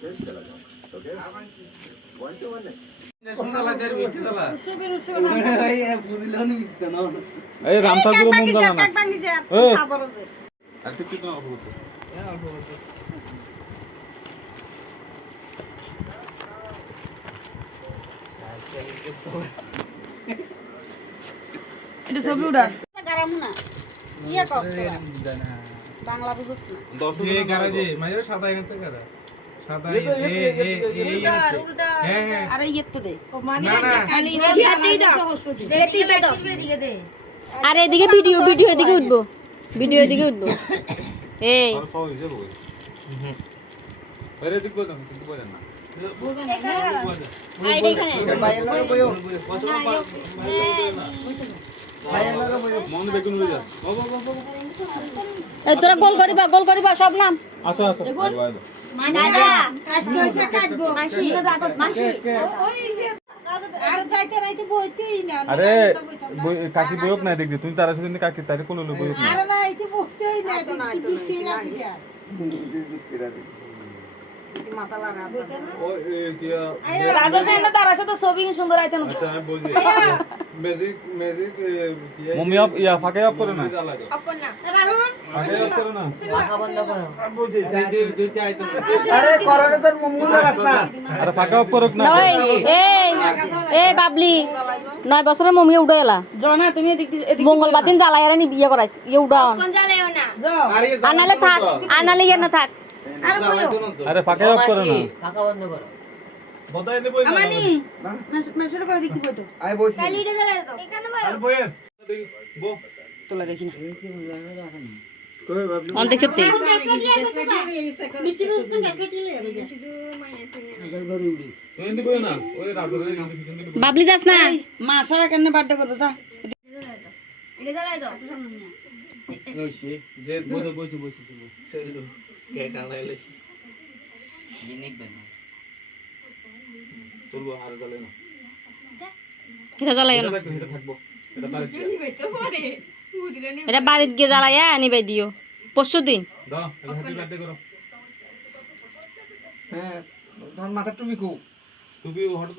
এটা ইয়ে ছবি উড়া গারাম না। ইয়া বাংলা বুঝছ না। 10 গারা যে মানে সাদা এখান থেকে গারা আরে ইয়েতে দে। না না। আর এদিকে ভিডিও ভিডিও এদিকে উঠবো। ভিডিও এদিকে উঠবো। এই। না। মন এই তোরা গোল করিবা গোল করিবা সব নাম। আসো আসো। আরে কাকি বইক নাই দেখবি তুমি তারা শুধু কাকি তারে কোন বইক না নয় বছরের মমি উঠে এলা। জনা তুমি মঙ্গলবার দিন জ্বালাই আর ইয়ে করাইছো ইয়ে উঠাও আনালে থাক আনালে ইয়ে না থাক। আরে ফাঁকা জব করো না। ফাঁকা বন্ধ করো। অন্তত সত্যি। বাবলি যাস না। মা সারা কেন বার্থডে করব যা। এটা জ্বালায় দাও। যে বসে বসে বসে। কে কান্না এলেছি তুলবো আর জ্বালে না এটা জ্বালাই না এটা থাকব এটা বাড়িতে গিয়ে জ্বালাইয়া নিবাই দিও পরশু দিন হ্যাঁ টুপি কু টুপি হঠাৎ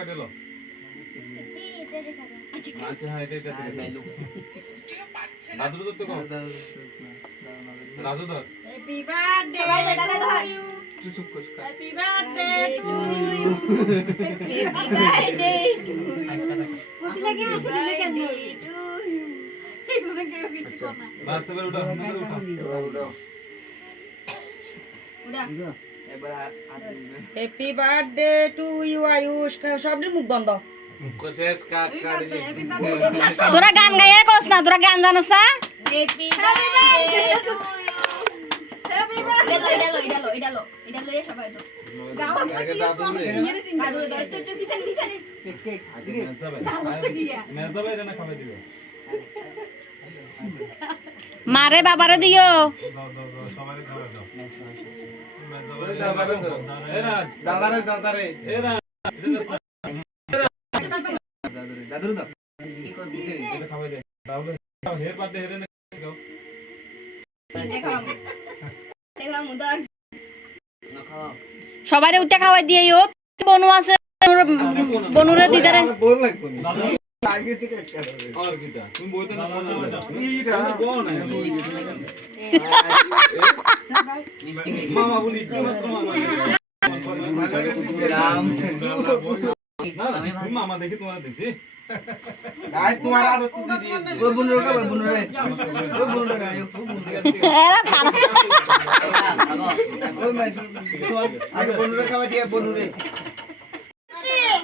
এইটাও কাটিলো? আচ্ছা হ্যাঁ এটা এটা দাদু তো কো রাজু ধর হ্যাপি বার্থডে তুই চুপ কর। হ্যাপি বার্থডে টু বাস এবার উঠা। উঠা। Happy birthday to you Ayush সবটির মুখ বন্ধ। তোরা গান গাইয়া কস না তোরা গান জানোস না দিবে। মারে বাবারে দিও। সবাই উঠে খাওয়াই দিয়ে বনু আছে বনুরে দিদারে। মামা বলি মামা দেখি তোমার দিছি আজ তোমার আদত দিয়ে দিয়েছি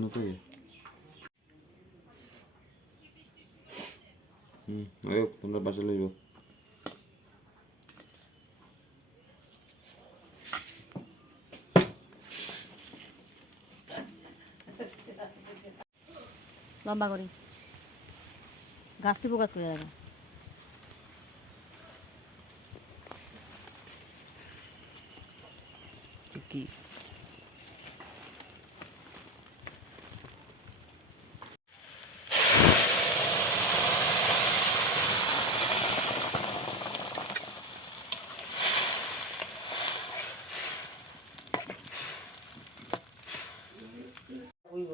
কিন্তু অন্য তো হুম ওই তোমরা বাসা লইব লম্বা করি গাছটি ফোকাস করে রাখা কি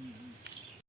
হুম